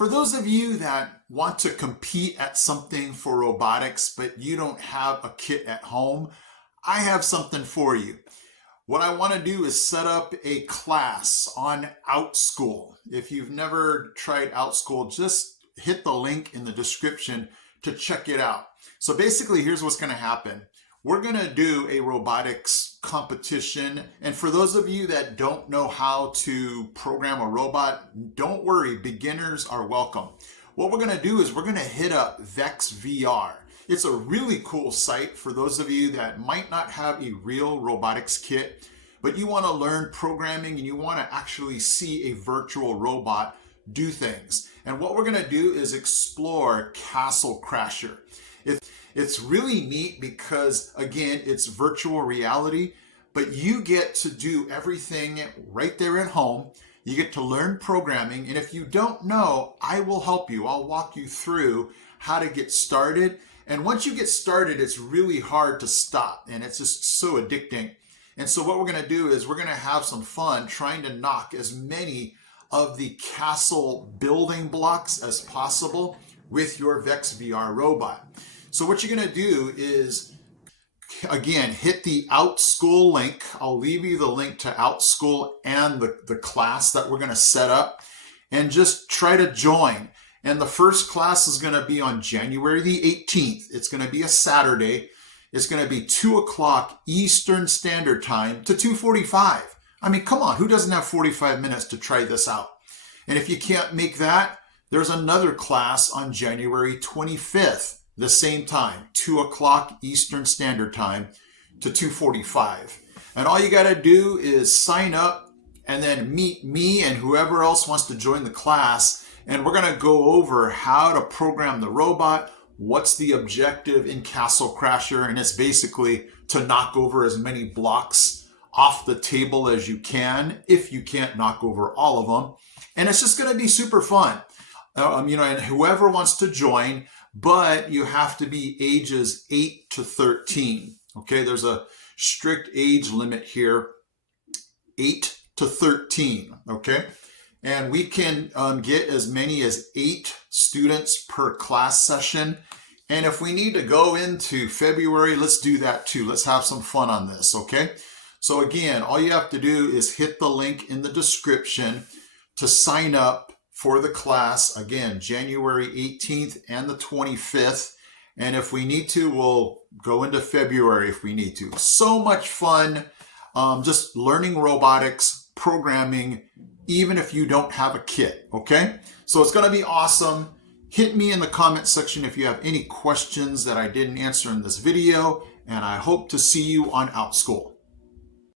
For those of you that want to compete at something for robotics, but you don't have a kit at home, I have something for you. What I want to do is set up a class on Outschool. If you've never tried Outschool, just hit the link in the description to check it out. So basically, here's what's going to happen. We're going to do a robotics competition. And for those of you that don't know how to program a robot, don't worry, beginners are welcome. What we're going to do is we're going to hit up VEX VR. It's a really cool site for those of you that might not have a real robotics kit, but you want to learn programming and you want to actually see a virtual robot do things. And what we're going to do is explore Castle Crasher. It's really neat because, again, it's virtual reality, but you get to do everything right there at home. You get to learn programming, and if you don't know, I will help you. I'll walk you through how to get started. And once you get started, it's really hard to stop, and it's just so addicting. And so what we're going to do is we're going to have some fun trying to knock as many of the castle building blocks as possible with your VEX VR robot. So what you're going to do is, again, hit the Outschool link. I'll leave you the link to Outschool and the class that we're going to set up, and just try to join. And the first class is going to be on January the 18th. It's going to be a Saturday. It's going to be 2 o'clock Eastern Standard Time to 2:45. I mean, come on, who doesn't have 45 minutes to try this out? And if you can't make that, there's another class on January 25th. The same time, 2 o'clock Eastern Standard Time to 2:45. And all you got to do is sign up and then meet me and whoever else wants to join the class. And we're going to go over how to program the robot, what's the objective in Castle Crasher, and it's basically to knock over as many blocks off the table as you can, if you can't knock over all of them. And it's just going to be super fun. And whoever wants to join, but you have to be ages 8 to 13. Okay, there's a strict age limit here, 8 to 13. Okay, and we can get as many as 8 students per class session. And if we need to go into February, let's do that too. Let's have some fun on this. Okay, so again, all you have to do is hit the link in the description to sign up for the class, again, January 18th and the 25th. And if we need to, we'll go into February if we need to. So much fun, just learning robotics, programming, even if you don't have a kit, okay? So it's gonna be awesome. Hit me in the comment section if you have any questions that I didn't answer in this video, and I hope to see you on Outschool.